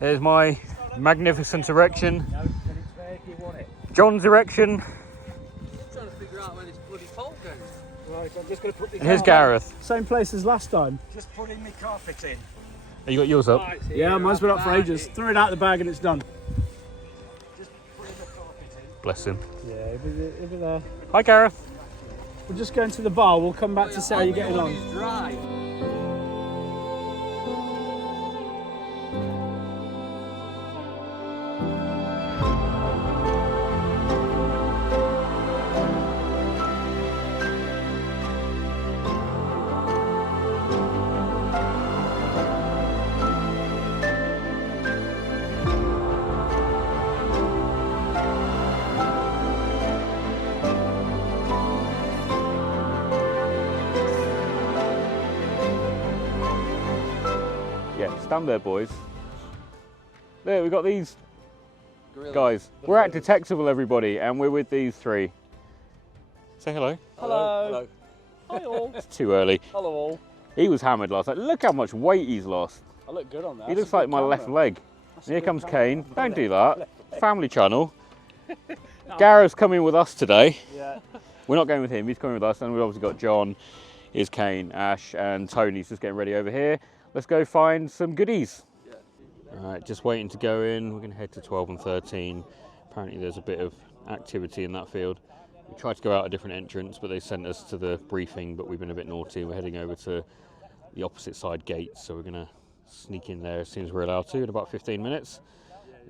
There's my magnificent erection. John's erection. I'm trying to figure out where this bloody pole goes. Right, I'm just going to put the And here's Gareth. same place as last time. Just putting the carpet in. Oh, you got yours up? Yeah, mine's been up for ages. Threw it out the bag and it's done. Just putting the carpet in. Bless him. Yeah, it'll be there. Hi, Gareth. We're just going to the bar. We'll come back to see how you're getting on. Dry. Yeah, stand there, boys. There, we got these Gorilla. guys. We're at Detectival, everybody, and we're with these three. Say hello. Hello. Hi all. It's too early. Hello all. He was hammered last night. Look how much weight he's lost. I look good on that. He looks like my left leg. And here comes Kane. Don't do that. Family channel. Gareth's coming with us today. Yeah. We're not going with him. He's coming with us. And we've obviously got John, here's Kane, Ash, and Tony's just getting ready over here. Let's go find some goodies. All right, just waiting to go in. We're going to head to 12 and 13. Apparently there's a bit of activity in that field. We tried to go out a different entrance, but they sent us to the briefing, but we've been a bit naughty. We're heading over to the opposite side gate, so we're going to sneak in there as soon as we're allowed to in about 15 minutes,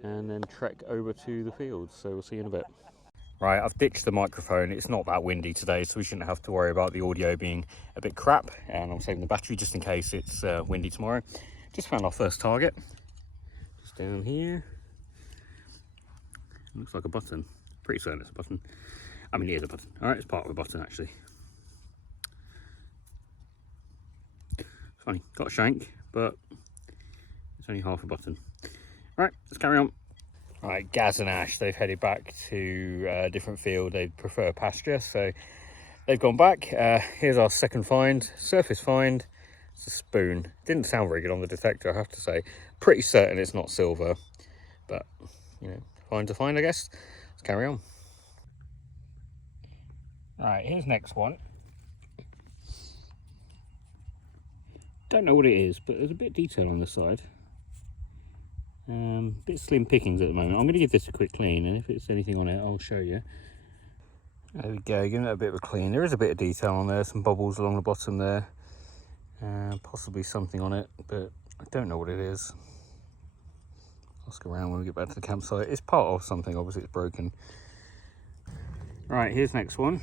and then trek over to the fields. So we'll see you in a bit. Right, I've ditched the microphone. It's not that windy today, so we shouldn't have to worry about the audio being a bit crap. And I'm saving the battery just in case it's windy tomorrow. Just found our first target. Just down here. Looks like a button. Pretty certain it's a button. I mean, it is a button. All right, it's part of a button, actually. Funny, got a shank, but it's only half a button. All right, let's carry on. Right, Gaz and Ash, they've headed back to a different field. They prefer pasture, so they've gone back. Here's our second find, surface find. It's a spoon. Didn't sound very good on the detector, I have to say. Pretty certain it's not silver, but, you know, find to find, I guess. Let's carry on. Right, here's next one. Don't know what it is, but there's a bit of detail on this side. Bit slim pickings at the moment. I'm going to give this a quick clean, and if it's anything on it, I'll show you. There we go, giving it a bit of a clean. There is a bit of detail on there, some bubbles along the bottom there. Possibly something on it, but I don't know what it is. Ask around when we get back to the campsite. It's part of something, obviously it's broken. Right, here's next one.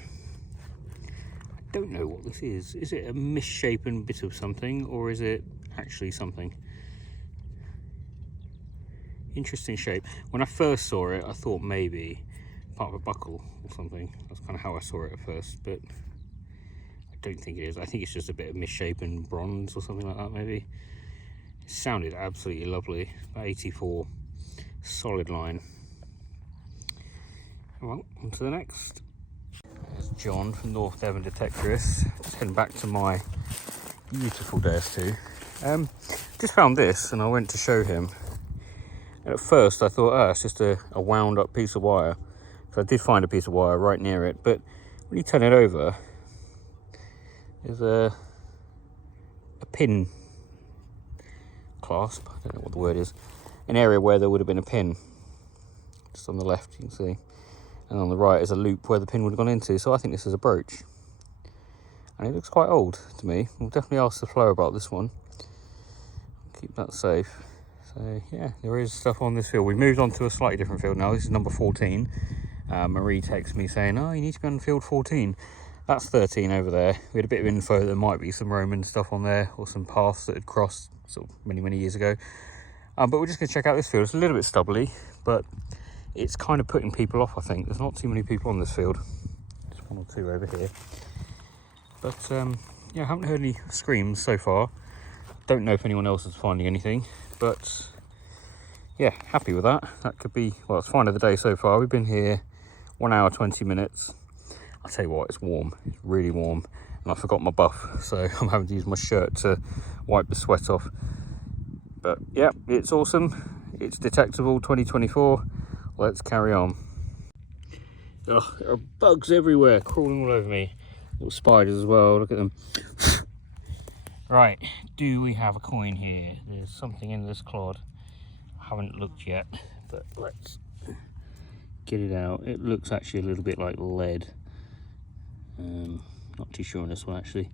I don't know what this is. Is it a misshapen bit of something, or is it actually something? Interesting shape. When I first saw it, I thought maybe part of a buckle or something. That's kind of how I saw it at first, but I don't think it is. I think it's just a bit of misshapen bronze or something like that, maybe. It sounded absolutely lovely. About 84, solid line. Well, on to the next. There's John from North Devon Detectorist. Just heading back to my beautiful Deus 2. Just found this and I went to show him. And at first I thought, oh, it's just a wound up piece of wire. So I did find a piece of wire right near it, but when you turn it over, there's a pin clasp, I don't know what the word is, an area where there would have been a pin. Just on the left you can see. And on the right is a loop where the pin would have gone into, so I think this is a brooch. And it looks quite old to me. We'll definitely ask the flow about this one. Keep that safe. So yeah, there is stuff on this field. We've moved on to a slightly different field now. This is number 14. Marie texts me saying, oh, you need to be on field 14. That's 13 over there. We had a bit of info that there might be some Roman stuff on there, or some paths that had crossed sort of many years ago. But we're just going to check out this field. It's a little bit stubbly, but it's kind of putting people off, I think. There's not too many people on this field. Just one or two over here. But yeah, I haven't heard any screams so far. Don't know if anyone else is finding anything, but yeah, happy with that. That could be, well, it's find of the day so far. We've been here 1 hour 20 minutes. I'll tell you what, it's warm. It's really warm, and I forgot my buff, so I'm having to use my shirt to wipe the sweat off. But yeah, it's awesome. It's Detectival 2024. Let's carry on. Oh, there are bugs everywhere, crawling all over me. Little spiders as well, look at them. Right, do we have a coin here? There's something in this clod. I haven't looked yet, but let's get it out. It looks actually a little bit like lead. Not too sure on this one actually.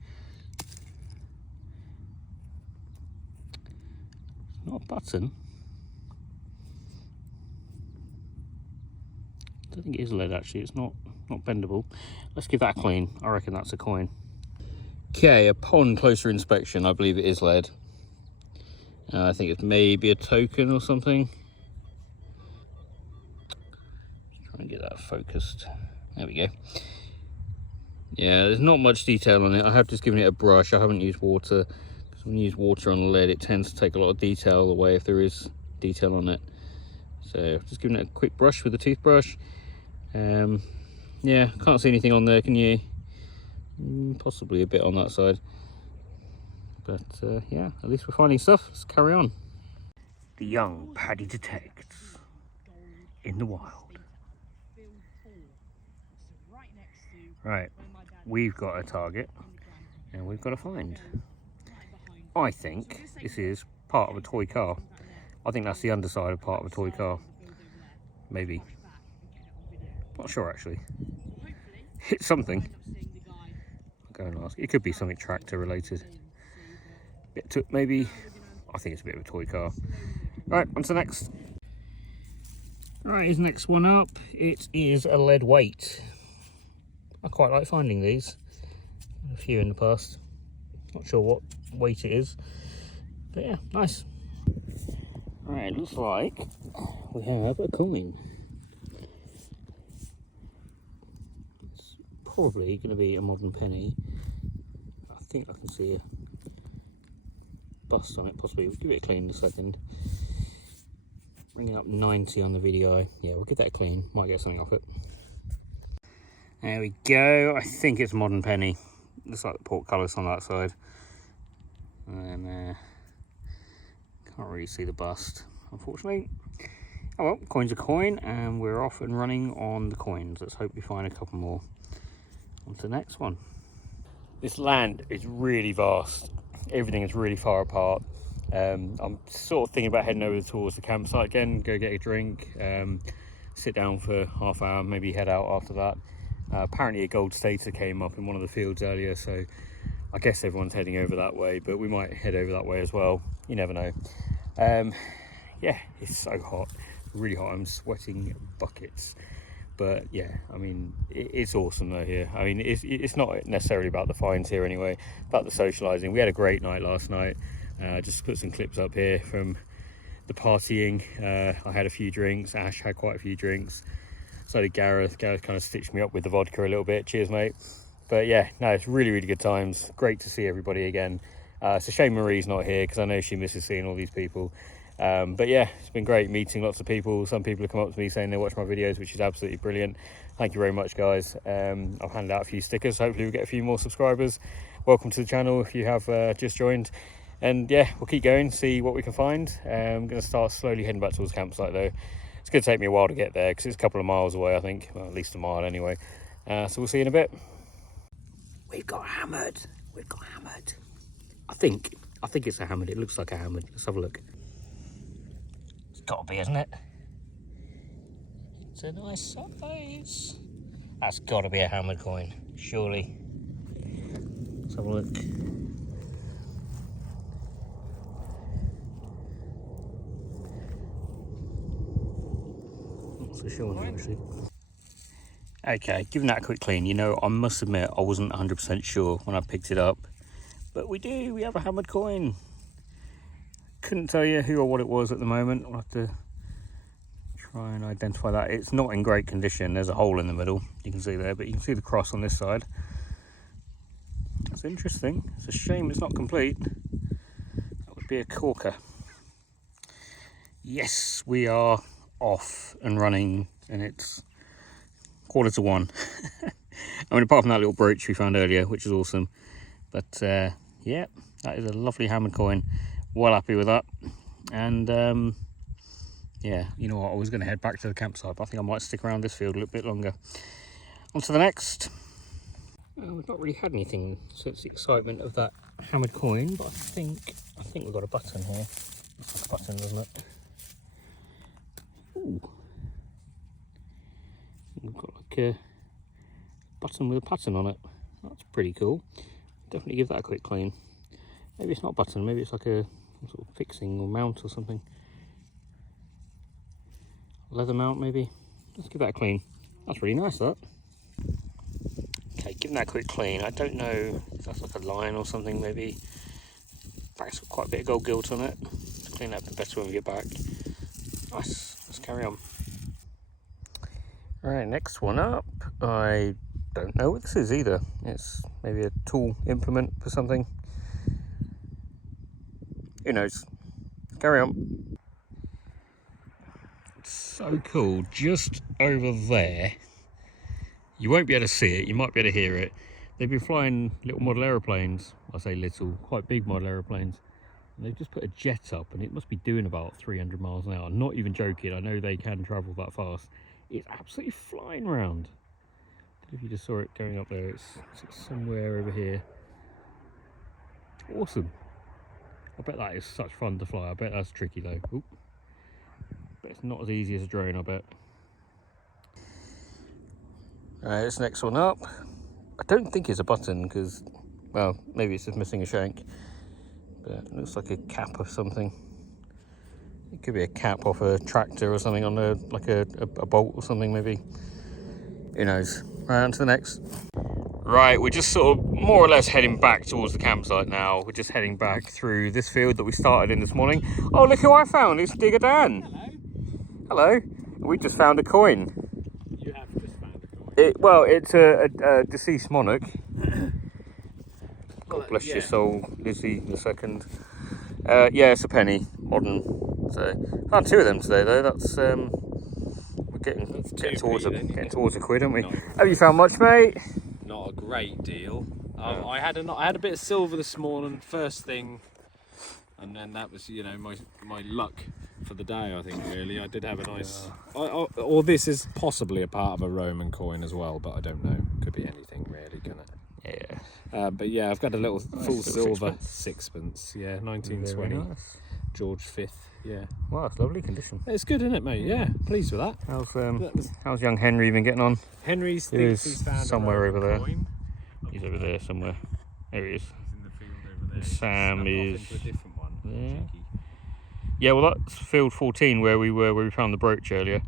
Not a button. I don't think it is lead actually, it's not bendable. Let's give that a clean. I reckon that's a coin. Okay, upon closer inspection, I believe it is lead. I think it's maybe a token or something. Just try and get that focused. There we go. Yeah, there's not much detail on it. I have just given it a brush. I haven't used water. Because when you use water on lead, it tends to take a lot of detail away if there is detail on it. So I've just given it a quick brush with a toothbrush. Yeah, can't see anything on there, can you? Possibly a bit on that side. But yeah, at least we're finding stuff. Let's carry on. The young Paddy detects in the wild. Right, we've got a target and we've got to find. I think this is part of a toy car. I think that's the underside of part of a toy car. Maybe. Not sure actually. It's something. I'll go and ask. It could be something tractor related. Maybe. I think it's a bit of a toy car. Right, on to the next. Right, here's the next one up. It is a lead weight. I quite like finding these. A few in the past. Not sure what weight it is. But yeah, nice. Right, looks like we have a coin. It's probably going to be a modern penny. I think I can see a bust on it, possibly. We'll give it a clean in a second. Bringing up 90 on the video. Yeah, we'll give that a clean. Might get something off it. There we go. I think it's a modern penny. Looks like the portcullis on that side. And then can't really see the bust, unfortunately. Oh well, coin's a coin, and we're off and running on the coins. Let's hope we find a couple more. On to the next one. This land is really vast. Everything is really far apart. I'm sort of thinking about heading over towards the campsite again, go get a drink, sit down for half hour, maybe head out after that. Apparently a gold stater came up in one of the fields earlier, so I guess everyone's heading over that way, but we might head over that way as well. You never know. Yeah, it's so hot, really hot. I'm sweating buckets. But yeah, I mean, it's awesome though here. I mean, it's not necessarily about the finds here anyway, about the socialising. We had a great night last night. Just put some clips up here from the partying. I had a few drinks. Ash had quite a few drinks. So did Gareth. Gareth kind of stitched me up with the vodka a little bit. Cheers, mate. But yeah, no, it's really, really good times. Great to see everybody again. It's a shame Marie's not here because I know she misses seeing all these people. But yeah, it's been great meeting lots of people. Some people have come up to me saying they watch my videos, which is absolutely brilliant. Thank you very much, guys. I've handed out a few stickers. Hopefully we'll get a few more subscribers. Welcome to the channel if you have just joined. And yeah, we'll keep going, see what we can find. I'm going to start slowly heading back towards the campsite though. It's going to take me a while to get there because it's a couple of miles away, I think. Well, at least a mile anyway. So we'll see you in a bit. We've got hammered. We've got hammered. I think it's a hammered. It looks like a hammered. Let's have a look. It's got to be, isn't it? It's a nice size. That's got to be a hammered coin, surely. Let's have a look. Not so sure now, actually. Okay, giving that a quick clean. You know, I must admit I wasn't 100% sure when I picked it up, but we have a hammered coin. Couldn't tell you who or what it was at the moment. I'll have to try and identify that. It's not in great condition. There's a hole in the middle, you can see there, but you can see the cross on this side. That's interesting. It's a shame it's not complete. That would be a corker. Yes, we are off and running, and it's 1:45. I mean, apart from that little brooch we found earlier, which is awesome. But yeah, that is a lovely hammered coin. Well happy with that. And yeah, you know what, I was going to head back to the campsite, but I think I might stick around this field a little bit longer. On to the next. We've not really had anything since the excitement of that hammered coin, but I think we've got a button here. Looks like a button, doesn't it? Ooh. We've got like a button with a pattern on it. That's pretty cool. Definitely give that a quick clean. Maybe it's not a button, maybe it's like a sort of fixing or mount or something. Leather mount maybe. Let's give that a clean. That's really nice, that. Okay, giving that a quick clean. I don't know if that's like a line or something maybe. Back's got quite a bit of gold gilt on it. Let's clean that a bit better when we get back. Nice, let's carry on. Alright, next one up. I don't know what this is either. It's maybe a tool implement for something. Who knows? Carry on. It's so cool. Just over there, you won't be able to see it, you might be able to hear it. They've been flying little model aeroplanes. I say little, quite big model aeroplanes. And they've just put a jet up and it must be doing about 300 miles an hour. I'm not even joking, I know they can travel that fast. It's absolutely flying around. I don't know if you just saw it going up there, it's somewhere over here. Awesome. I bet that is such fun to fly. I bet that's tricky though. Oop. But it's not as easy as a drone, I bet. Alright, this next one up. I don't think it's a button because, well, maybe it's just missing a shank. But it looks like a cap of something. It could be a cap off a tractor or something on a bolt or something maybe. Who knows? Right, on to the next. Right, we're just sort of more or less heading back towards the campsite now. We're just heading back through this field that we started in this morning. Oh, look who I found. It's Digger Dan. Hello. Hello. We just found a coin. You have just found a coin. Well, it's a deceased monarch. God bless your soul, Lizzie II. Yeah, it's a penny, modern. So, found two of them today though. That's we're getting towards a quid, aren't we? Have you found much, mate? Not a great deal. I had a bit of silver this morning, first thing, and then that was, you know, my luck for the day. I think really, I did have a nice. Or this is possibly a part of a Roman coin as well, but I don't know. Could be anything really, can it? Yeah. But yeah, I've got a little full silver sixpence. Yeah, 1920, nice. George V. Yeah. Wow, it's lovely condition. It's good, isn't it, mate? Yeah, pleased with that. How's young Henry been getting on? Henry's thinks he's found somewhere a over there. coin. He's over there somewhere. There he is. He's in the field over there. Sam is into a different one. there. Cheeky. Yeah, well, that's field 14 where we found the brooch earlier.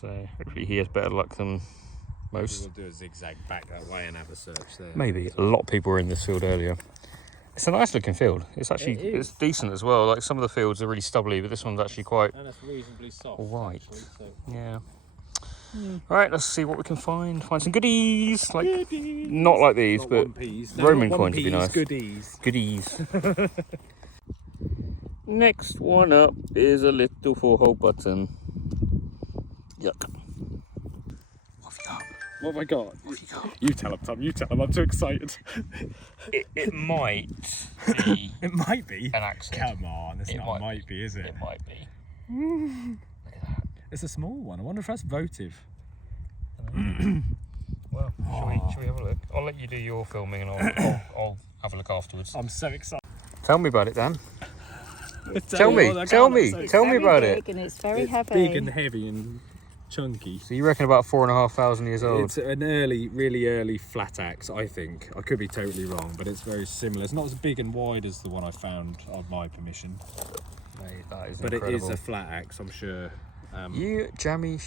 So hopefully he has better luck than most. Maybe we'll do a zigzag back that way and have a search there. Maybe. A lot of people were in this field earlier. It's a nice looking field. It's actually it's decent as well. Like some of the fields are really stubbly, but this one's actually quite and it's reasonably soft. alright. Actually, so. Yeah. Alright, let's see what we can find. Find some goodies. Like not like these, Not but 1p's. Roman not coins would be 1p's, nice. Goodies. Goodies. Next one up is a little 4-hole button. Yuck. What have I got? You tell him, Tom. You tell him. I'm too excited. It might be It might be. an accident. Come on, it's not might be, is it? It might be. Look at that. It's a small one. I wonder if that's votive. Well, shall we have a look? I'll let you do your filming and I'll have a look afterwards. I'm so excited. Tell me about it, Dan. Tell me about it. And it's very heavy. Big and heavy and chunky. So you reckon about 4,500 years old? It's an really early flat axe, I think. I could be totally wrong, but it's very similar. It's not as big and wide as the one I found on my permission. Mate, that is But incredible. it is a flat axe, I'm sure. You jammy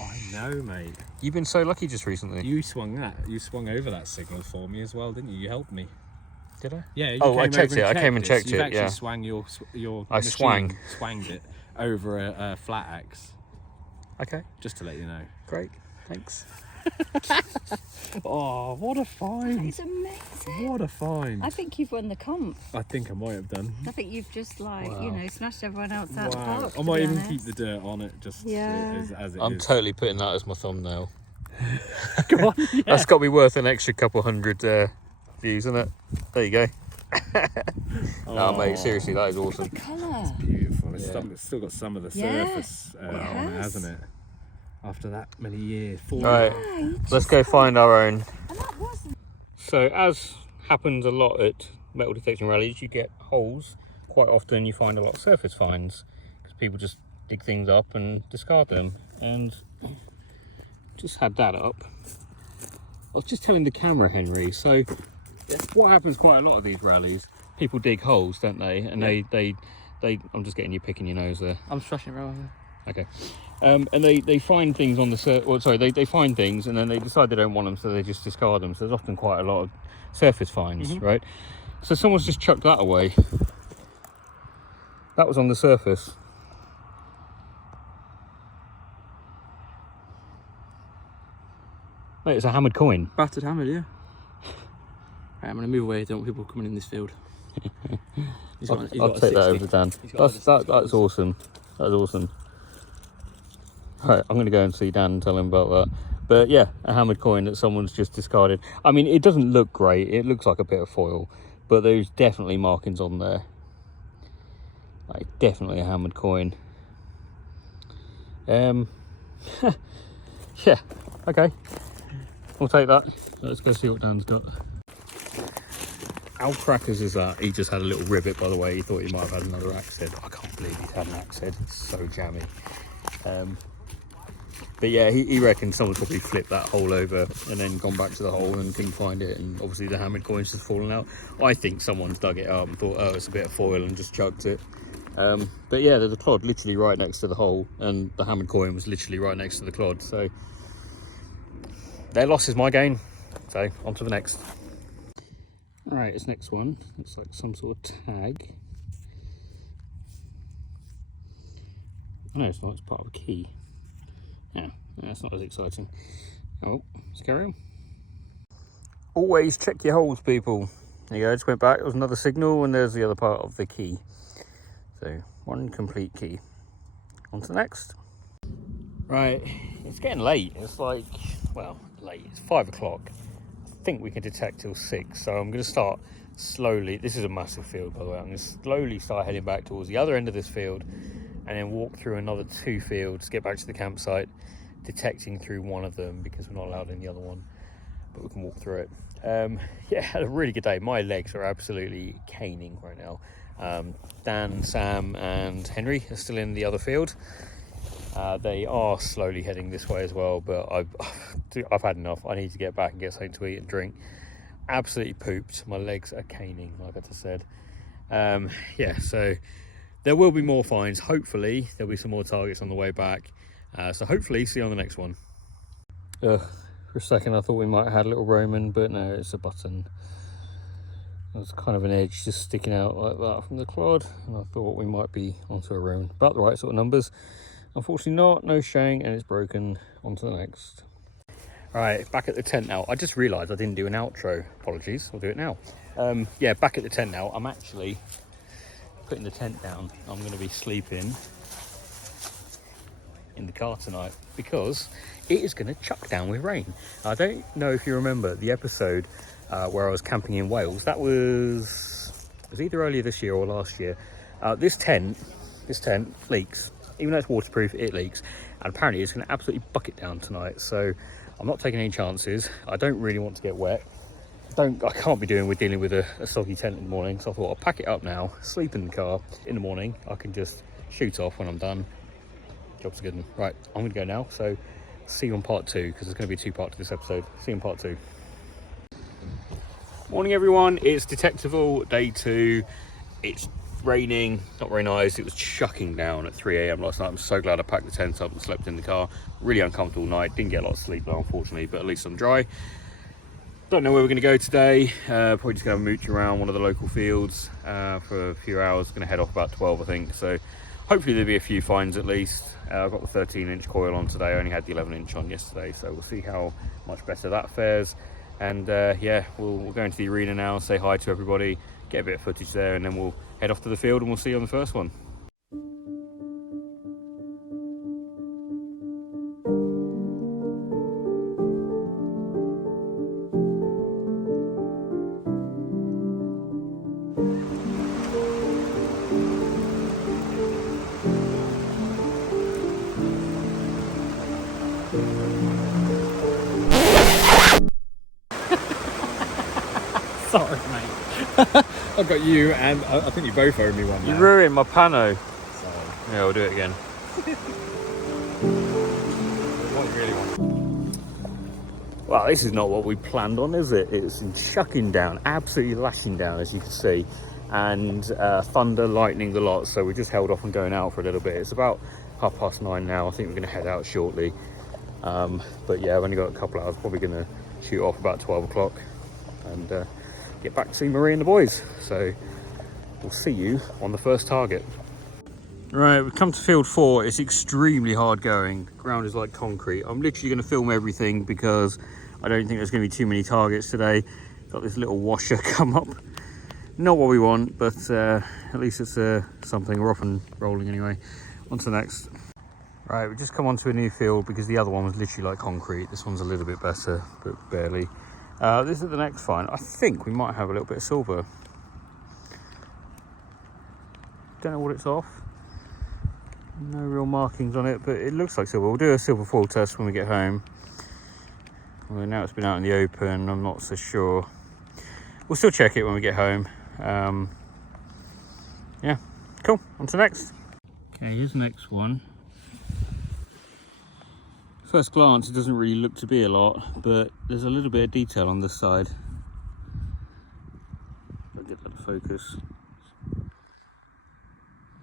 I know, mate. You've been so lucky just recently. You swung that. You swung over that signal for me as well, didn't you? You helped me. Did I? Yeah. You I came checked over it. I came and checked You've it. actually Yeah. swung your I machine, swanged it over a flat axe. Okay. Just to let you know. Great. Thanks. Oh, what a find! It's amazing. What a find! I think you've won the comp. I think I might have done. I think you've just Wow. smashed everyone else out the Wow! park. I might even keep the dirt on it, just Yeah. as it I'm is. totally putting that as my thumbnail. Go on, yeah. That's got to be worth an extra couple hundred views, isn't it? There you go. No, mate, seriously, that is awesome. Colour. Beautiful. It's, Yeah. it's still got some of the Yeah, surface it on it, has. hasn't it? After that many years. 4 Right, You let's just go can't- find our own. And that wasn't. So, as happens a lot at metal detecting rallies, you get holes. Quite often you find a lot of surface finds because people just dig things up and discard them. And just had that up. I was just telling the camera, Henry, so what happens quite a lot of these rallies, people dig holes, don't they? And they I'm just getting you picking your nose there. I'm thrashing around. Okay. And they find things on the they find things and then they decide they don't want them, so they just discard them. So there's often quite a lot of surface finds, right? So someone's just chucked that away. That was on the surface. Mate, it's a hammered coin. Battered hammered, yeah. Right, I'm gonna move away. Don't want people coming in this field. I'll take that over to Dan. That's awesome. That's awesome. Right, I'm going to go and see Dan and tell him about that. But yeah, a hammered coin that someone's just discarded. I mean, it doesn't look great. It looks like a bit of foil, but there's definitely markings on there. Like, definitely a hammered coin. Yeah, okay. We'll take that. Let's go see what Dan's got. How crackers is that? He just had a little rivet, by the way. He thought he might have had another axe head. I can't believe he'd had an axe head. It's so jammy. But yeah, he reckons someone's probably flipped that hole over and then gone back to the hole and couldn't find it. And obviously the hammered coin's just fallen out. I think someone's dug it up and thought, oh, it's a bit of foil, and just chucked it. But yeah, there's a clod literally right next to the hole, and the hammered coin was literally right next to the clod. So their loss is my gain. So on to the next. All right, this next one looks like some sort of tag. Oh, no, it's not. It's part of a key. Yeah, that's not as exciting. Oh, let's carry on. Always check your holes, people. There you go, I just went back. There was another signal, and there's the other part of the key. So, one complete key. On to the next. Right, it's getting late. It's like, well, late. It's 5 o'clock. I think we can detect till 6. So I'm going to start slowly. This is a massive field, by the way. I'm going to slowly start heading back towards the other end of this field, and then walk through another 2 fields, get back to the campsite, detecting through one of them because we're not allowed in the other one, but we can walk through it. Yeah, had a really good day. My legs are absolutely caning right now. Dan, Sam and Henry are still in the other field. They are slowly heading this way as well, but I've had enough. I need to get back and get something to eat and drink. Absolutely pooped. My legs are caning, like I just said. Yeah, so there will be more finds. Hopefully there'll be some more targets on the way back. So hopefully see you on the next one. For a second I thought we might have had a little Roman, but no, it's a button. There's kind of an edge just sticking out like that from the clod, and I thought we might be onto a Roman. About the right sort of numbers. Unfortunately not, no showing, and it's broken. On to the next. Right, back at the tent now. I just realised I didn't do an outro. Apologies, I'll do it now. Yeah, back at the tent now. I'm actually putting the tent down. I'm going to be sleeping in the car tonight because it is going to chuck down with rain. I don't know if you remember the episode where I was camping in Wales. That was either earlier this year or last year. This tent leaks. Even though it's waterproof, it leaks, and apparently it's going to absolutely bucket down tonight. So I'm not taking any chances. I don't really want to get wet. I can't be dealing with a soggy tent in the morning, so I thought I'll pack it up now, sleep in the car. In the morning I can just shoot off when I'm done. Job's a good one. Right, I'm gonna go now, so see you on part 2, because there's going to be a 2-part to this episode. See you in part 2. Morning everyone, it's Detectival day 2. It's raining, not very nice. It was chucking down at 3 AM last night. I'm so glad I packed the tent up and slept in the car. Really uncomfortable night, didn't get a lot of sleep though, unfortunately, but at least I'm dry. Don't know where we're going to go today. Probably just going to mooch around one of the local fields for a few hours. Going to head off about 12, I think. So hopefully there'll be a few finds at least. I've got the 13-inch coil on today. I only had the 11-inch on yesterday, so we'll see how much better that fares. And yeah, we'll go into the arena now and say hi to everybody, get a bit of footage there, and then we'll head off to the field and we'll see you on the first one. Sorry, mate. I've got you, and I think you both owe me one now. You ruined my pano. So, Yeah, we'll do it again. what you really want. Well, this is not what we planned on, is it? It's chucking down, absolutely lashing down, as you can see, and thunder, lightning, the lot. So we just held off on going out for a little bit. It's about 9:30 now. I think we're going to head out shortly. But yeah, I've only got a couple hours. Probably going to shoot off about 12 o'clock and get back to see Marie and the boys. So we'll see you on the first target. Right, we've come to field 4. It's extremely hard going. The ground is like concrete. I'm literally going to film everything because I don't think there's going to be too many targets today. Got this little washer come up. Not what we want, but at least it's something. We're off and rolling anyway. On to the next. Right, we've just come onto a new field because the other one was literally like concrete. This one's a little bit better, but barely. This is the next find. I think we might have a little bit of silver. Don't know what it's off. No real markings on it, but it looks like silver. We'll do a silver foil test when we get home. Well, now it's been out in the open, I'm not so sure. We'll still check it when we get home. Yeah, cool. On to the next. Okay, here's the next one. First glance, it doesn't really look to be a lot, but there's a little bit of detail on this side. I'll get that to focus.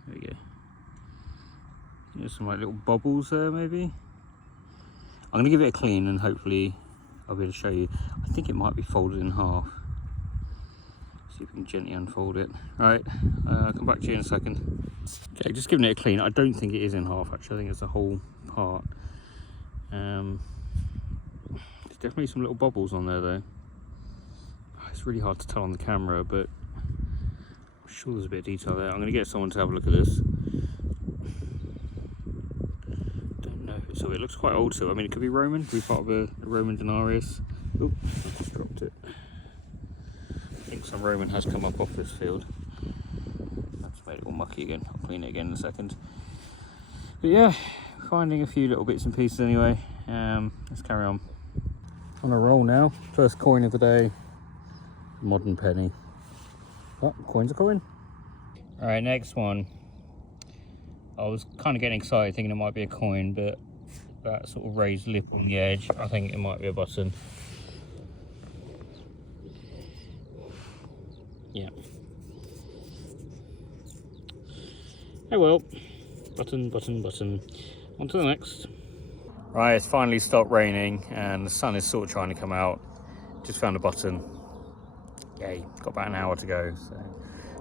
There we go. There's some like little bubbles there, maybe. I'm going to give it a clean and hopefully I'll be able to show you. I think it might be folded in half. See if we can gently unfold it. Right, I'll come back to you in a second. Okay, just giving it a clean. I don't think it is in half actually. I think it's the whole part. There's definitely some little bubbles on there though. It's really hard to tell on the camera, but I'm sure there's a bit of detail there. I'm going to get someone to have a look at this. Don't know. So it looks quite old, so I mean it could be Roman. Could be part of a Roman denarius. Oop, I just dropped it. I think some Roman has come up off this field. That's made it all mucky again. I'll clean it again in a second. But yeah, finding a few little bits and pieces anyway. Let's carry on. On a roll now. First coin of the day. Modern penny. Oh, coin's a coin. Alright, next one. I was kind of getting excited thinking it might be a coin, but that sort of raised lip on the edge, I think it might be a button. Yeah. Oh well. Button, button, button. On to the next. Right, it's finally stopped raining and the sun is sort of trying to come out. Just found a button. Yay, got about an hour to go, so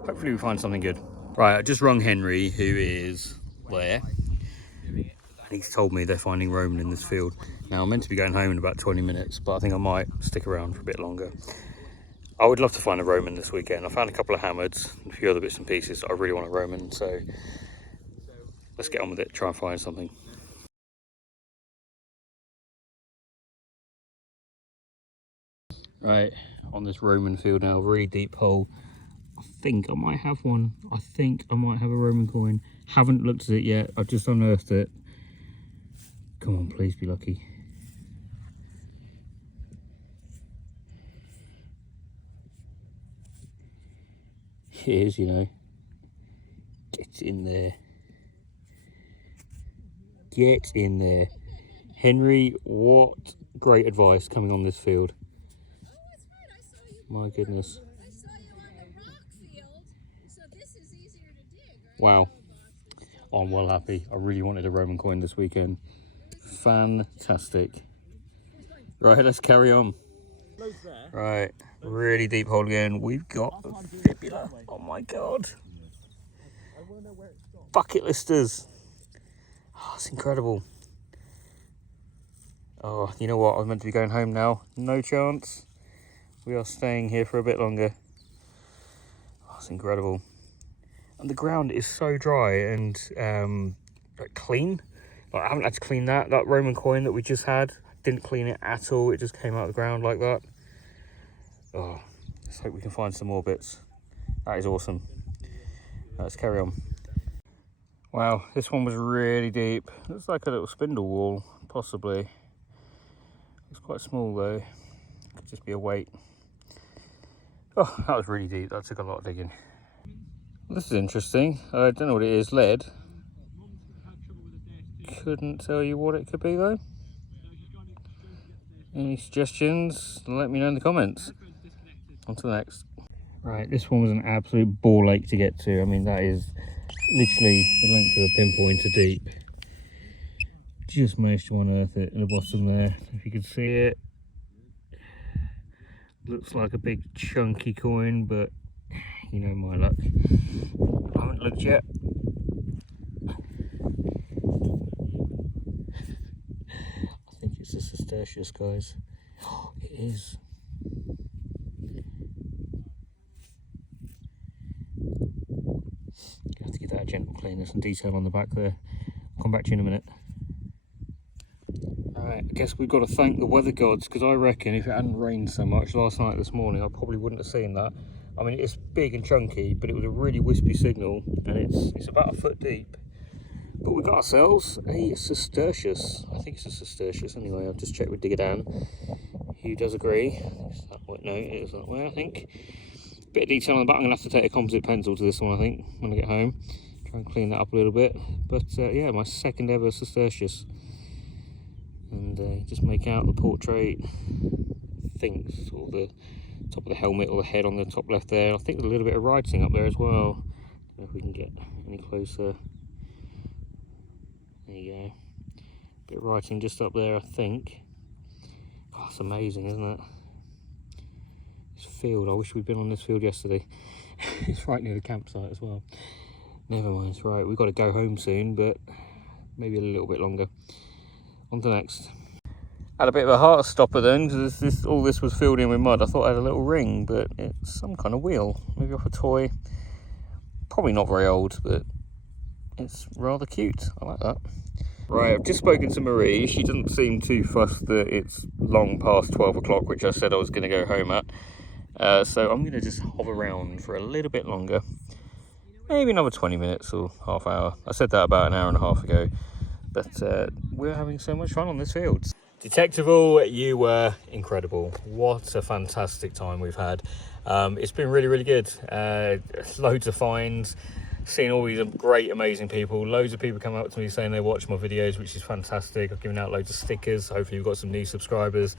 hopefully we find something good. Right, I just rung Henry, who is there, and he's told me they're finding Roman in this field. Now, I'm meant to be going home in about 20 minutes, but I think I might stick around for a bit longer. I would love to find a Roman this weekend. I found a couple of hammers, and a few other bits and pieces. I really want a Roman, so let's get on with it, try and find something. Right, on this Roman field now, really deep hole. I think I might have one. I think I might have a Roman coin. Haven't looked at it yet. I've just unearthed it. Come on, please be lucky. It is, you know. Get in there. Get in there. Henry, what great advice coming on this field. My goodness. I saw you on the rock field, so this is easier to dig, right? Wow. I'm well happy. I really wanted a Roman coin this weekend. Fantastic. Right, let's carry on. Right, really deep hole again. We've got a fibula. Oh my god. Bucket listers. Oh, it's incredible. Oh, you know what? I was meant to be going home now. No chance. We are staying here for a bit longer. Oh, it's incredible. And the ground is so dry and like clean. Like, I haven't had to clean that. That Roman coin that we just had, didn't clean it at all. It just came out of the ground like that. Oh, let's hope we can find some more bits. That is awesome. Let's carry on. Wow, this one was really deep. Looks like a little spindle wall, possibly. It's quite small though. Could just be a weight. Oh, that was really deep. That took a lot of digging. This is interesting. I don't know what it is. Lead. Couldn't tell you what it could be though. Any suggestions? Let me know in the comments. On to the next. Right, this one was an absolute ball ache to get to. I mean, that is literally the length of a pinpointer deep. Just managed to unearth it in the bottom there. If you can see it. Looks like a big chunky coin, but you know my luck. I haven't looked yet. I think it's a Sestertius, guys. Oh, it is. You have to give that a gentle cleanness and detail on the back there. I'll come back to you in a minute. Alright, I guess we've got to thank the weather gods, because I reckon if it hadn't rained so much last night, this morning, I probably wouldn't have seen that. I mean, it's big and chunky, but it was a really wispy signal, and it's about a foot deep. But we got ourselves a Sestertius. I think it's a Sestertius anyway. I've just checked with Digger Dan, who does agree. It's that way. No, it is that way, I think. Bit of detail on the back. I'm going to have to take a composite pencil to this one, I think, when I get home. Try and clean that up a little bit. But yeah, my second ever Sestertius. And just make out the portrait. I think sort of the top of the helmet or the head on the top left there. I think there's a little bit of writing up there as well. Don't know if we can get any closer. There you go. Bit of writing just up there, I think. Oh, it's amazing, isn't it? This field, I wish we'd been on this field yesterday. It's right near the campsite as well. Never mind, right, we've got to go home soon, but maybe a little bit longer. On to the next. Had a bit of a heart stopper then, because all this was filled in with mud. I thought I had a little ring, but it's some kind of wheel, maybe off a toy. Probably not very old, but it's rather cute. I like that. Right, I've just spoken to Marie. She doesn't seem too fussed that it's long past 12 o'clock, which I said I was going to go home at. So I'm going to just hover around for a little bit longer. Maybe another 20 minutes or half hour. I said that about an hour and a half ago. But we're having so much fun on this field. Detectival, you were incredible. What a fantastic time we've had. It's been really, really good. Loads of finds. Seeing all these great, amazing people. Loads of people come up to me saying they watch my videos, which is fantastic. I've given out loads of stickers. Hopefully we've got some new subscribers.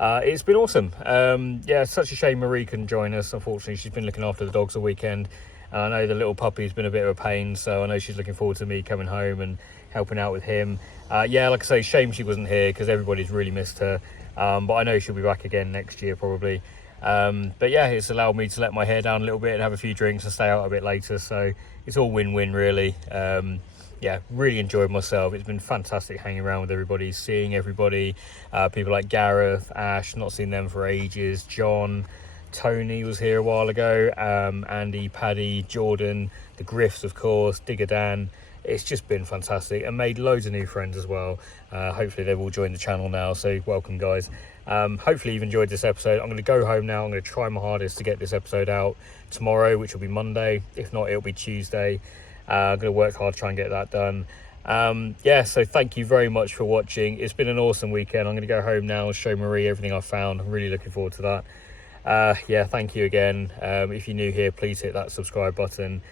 It's been awesome. Yeah, it's such a shame Marie couldn't join us. Unfortunately, she's been looking after the dogs all weekend. I know the little puppy's been a bit of a pain, so I know she's looking forward to me coming home and helping out with him. Yeah, like I say, shame she wasn't here because everybody's really missed her. But I know she'll be back again next year probably. But yeah, it's allowed me to let my hair down a little bit and have a few drinks and stay out a bit later. So it's all win-win really. Yeah, really enjoyed myself. It's been fantastic hanging around with everybody, seeing everybody. People like Gareth, Ash, not seen them for ages. John, Tony was here a while ago. Andy, Paddy, Jordan, the Griffs, of course, Digger Dan. It's just been fantastic and made loads of new friends as well. Hopefully they've all joined the channel now, so welcome guys. Hopefully you've enjoyed this episode. I'm going to go home now. I'm going to try my hardest to get this episode out tomorrow, which will be Monday. If not, it'll be Tuesday. I'm going to work hard to try and get that done. Yeah, so thank you very much for watching. It's been an awesome weekend. I'm going to go home now and show Marie everything I've found. I'm really looking forward to that. Yeah, thank you again. If you're new here, please hit that subscribe button.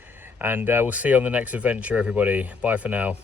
And we'll see you on the next adventure, everybody. Bye for now.